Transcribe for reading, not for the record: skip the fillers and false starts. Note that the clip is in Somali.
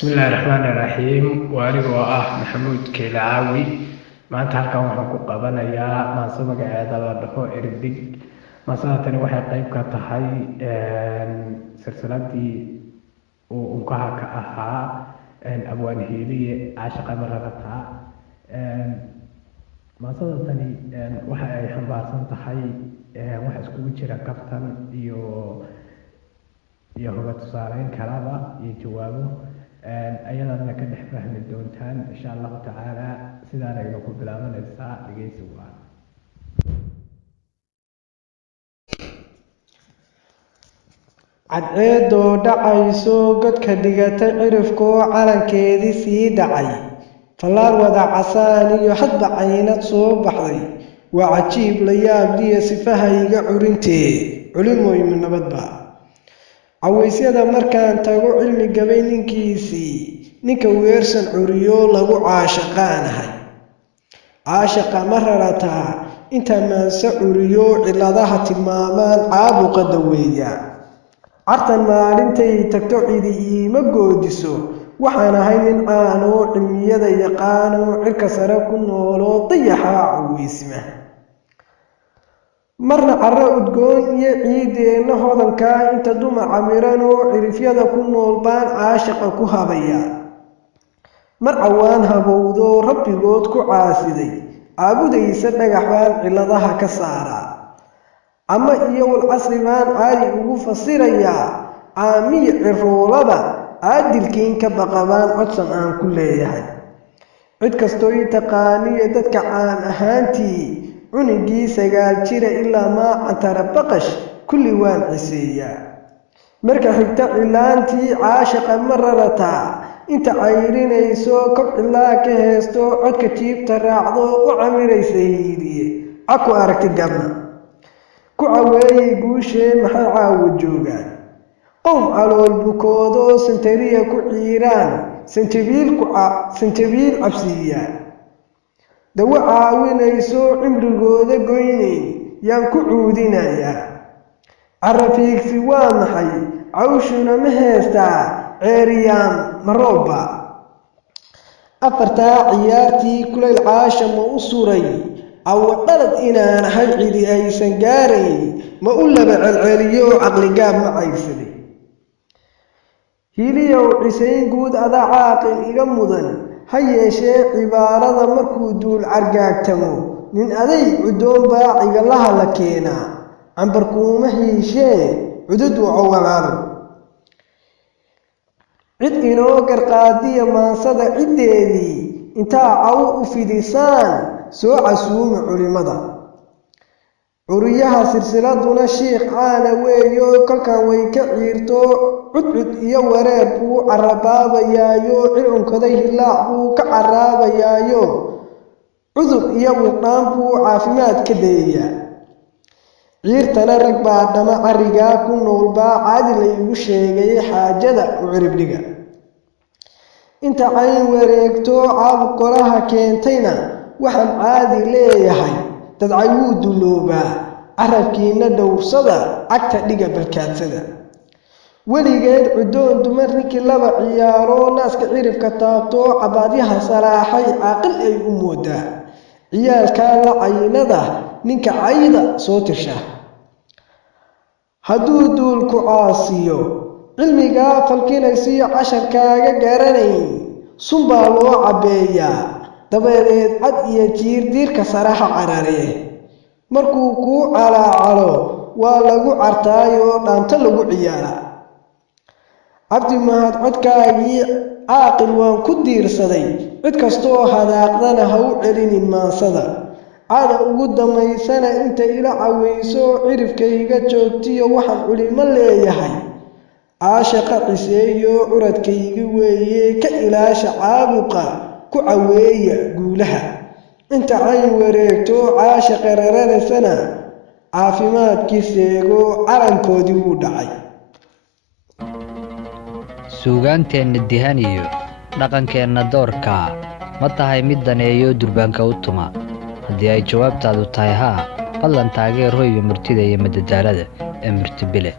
Bismillahirrahmanirrahiim. Waanigoo Maxamuud Keelaawi. Maanta halkan waxaan ku qabanayaa maasoo magaceeda la dhaho Erdig. Maasadani waxay qayb ka tahay silsiladii uu unkaha ka ahaa abwaan hiiliye caashiqa mararata. Maasadani waxa ay xambaarsan tahay wax iskugu jira kaftan iyo hoga tusaaleyn kalaba iyo jawaabo ayadana ka dhex fahmi doontaan insha Allah taala sidaana aynu ku bilaabanaysaa dhageysi waan cadceedoo dhacayso godka dhigatay cirifkoo calankeedii sii dhacay fallaar wada casaan iyo hadba caynad soo baxday waa cajiib la yaab liya sifahayga curintee culimooyima nabadba cawaysyada markaan tago cilmi gabay ninka weersan curiyo lagu caashaqaanahay caashaqa ma rarataa inta maanse curiyo ciladaha tilmaamaan caabuqa daweeya cartan maalintay tagto cidi iima goodiso waxaan ahay nin caano cilmiyada yaqaano cirka sare ku nooloo dayaxaa cawaysma marna carro udgoon iyo ciideenna hodankaa inta dumaca miran oo cirifyada ku nool baan caashaqa ku habaya mar cawaan habowdo rabbigood ku caasiday caabudaysa dhagax baan ciladaha ka saaraa ama iyo walcasri baan caadi ugu fasirayaa caamiya ciroolada caadilkiin ka baqabaan codsan aan ku leeyahay cid kastoo ii taqaaniyo dadka caan ahaantii cunigii 9 jira ilaa maacantara baqash kulli waan ciseeyaa marka xigta cilaantii caashaqa ma rarataa inta cayrinayso kob cilaa ka heesto codka jiibta raacdo u camiraysa hiiliye caku aragti gabna ku caweeyey guushee maxay caawo joogaan qowm calool bukoodo santariya ku ciiraan sanjabiil cabsiiyaan dawo caawinayso cimrigooda goynayn yaan ku cuudinayaa carafiigsi waa maxay cawshuna ma heestaa ceeriyaan marooba afartaa ciyaartii kulayl caasha ma u suray awo dhalad inaan ahay cidi aysan gaarayn ma u laba celceliyo caqligaab ma caysaday hiiliyow cisayn guud adaa caaqil iga mudan ha yeeshee cibaarada markuu duul cargaagtamo nin aday cudoon baa cigalaha la keenaa cambarkuuma hiishee cudud waco walaalo cid inoo garqaadiya maansada ciddeedii intaa caw u fidisaan soo casuuma culimada curiyaha silsiladuna shiikh caana weeyo kolkan way ka ciirto cudcud iyo wareer buu carabaabayaayo cilunkaday hilaac buu ka caraabayaayo cudur iyo wiqdhaan buu caafimaad ka dayayaa ciirtana rag baa dhama carigaa ku nool baa caadi la igu sheegay xaajada u ciribdhiga inta cayn wareegto caabuq qolaha keentayna waxaan caadi leeyahay dadcay wuu duloobaa carabkiina dhowrsada cagta dhiga balkaadsada weligeed cudoon dumar ninkii laba ciyaaro naaska ciribka taabto cabaadyaha saraaxay caaqil ay u moodaa ciyaalkaa la caynada ninka cayda soo tirsha hadduu duulku caasiyo cilmigaa falkinaysiyo casharkaaga garanayn sunbaa loo cabbeeyaa dabadeed cad iyo jiir diirka saraha carare markuu kuu calaacalo waa lagu cartaayoo dhaanto lagu ciyaara cabdi mahad codkaagii caaqil waan ku diirsaday cid kastoo hadaaqdana ha u celinin maansada caada ugu damaysana inta ila cawayso cirifkayga joogtiyo waxaan culimo leeyahay caashaqa ciseeyo curadkaygi weeye ka ilaasha caabuqa ku caweeya guulaha inta cayn wareegto caashaqa raranaysana caafimaadkii seego calankoodii wuu dhacay suugaanteenna dihan iyo dhaqankeenna doorka ma tahay mid daneeyo durbaanka u tuma haddii ay jawaabtaadu tahay haa fadlan taageer hoyga murtida iyo madadaalada ee murtibile